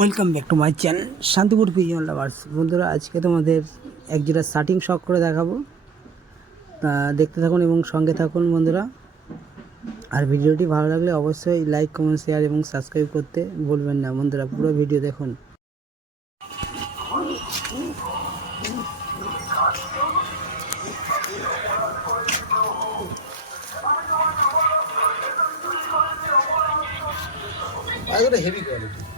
Welcome back to my channel Shantipur pigeon lovers বন্ধুরা, আজকে তোমাদের এক জোড়া স্টার্টিং শখ করে দেখাবো। দেখতে থাকুন এবং সঙ্গে থাকুন বন্ধুরা। আর ভিডিওটি ভালো লাগলে অবশ্যই লাইক কমেন্ট শেয়ার এবং সাবস্ক্রাইব করতে ভুলবেন না। বন্ধুরা, পুরো ভিডিও দেখুন। হেভি কোয়ালিটি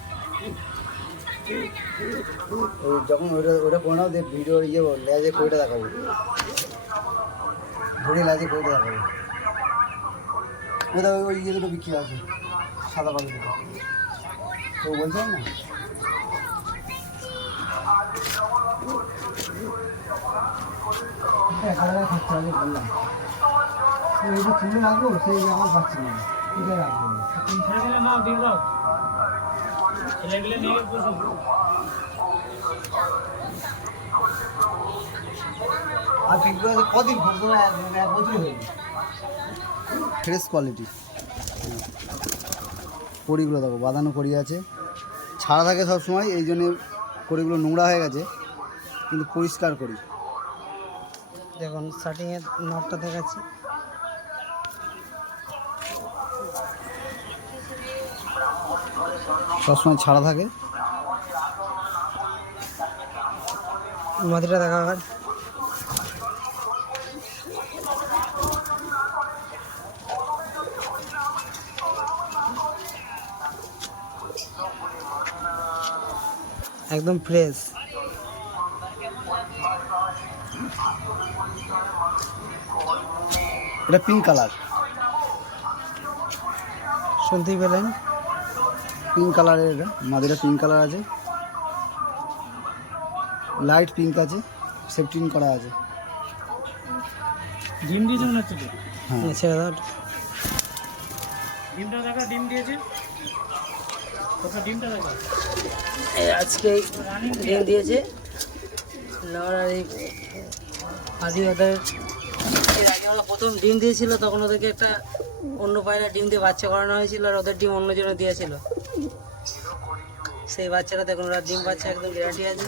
যখন ওইটা ওইটা করে নাও যে ভিডিও ইয়ে লেজে কইটা দেখাবো। ধরে লেজে কইটা দেখাবো। এটা ওই ইয়ে দুটো বিক্রি আছে সাদা পাখি দুটো। তো বলছেন না? খরচা আছে বললাম। এইটা তুলে রাখব সেই আমার পাচ্ছি না এটা রাখব। নাও দিয়ে দাও। আর কদিন ফ্রেশ কোয়ালিটি। কড়িগুলো দেখো বাঁধানো কড়ি আছে। ছাড়া থাকে সব সময় এই জন্য কড়িগুলো নোংরা হয়ে গেছে কিন্তু পরিষ্কার করি দেখুন স্টার্টিংয়ের নটটা দেখাচ্ছি। সবসময় ছাড়া থাকে। মাটিটা দেখা হয়। একদম ফ্রেশ এটা পিঙ্ক কালার শুনতেই পেলেন। পিঙ্ক কালারের এটা মাদিরা পিঙ্ক কালার আছে। লাইট পিঙ্ক আছে সেফটিন করা আছে। ডিম দিয়েছে মনে হচ্ছে তো। হ্যাঁ। ছেড়ে দাও ডিমটা দেখা ডিম দিয়েছে? ডিমটা দেখা? আজকে ডিম দিয়েছে। লড় আর এই আদি ওদের এর আগে ওরা প্রথম ডিম দিয়েছিল তখন ওদেরকে একটা অন্য পায়রা ডিম দিয়ে বাচ্চা করানো হয়েছিল আর ওদের ডিম অন্য জন্য দিয়েছিল। সেই বাচ্চারা দেখুন ওরা ডিম বাচ্চা একদম গ্যারান্টি আছে।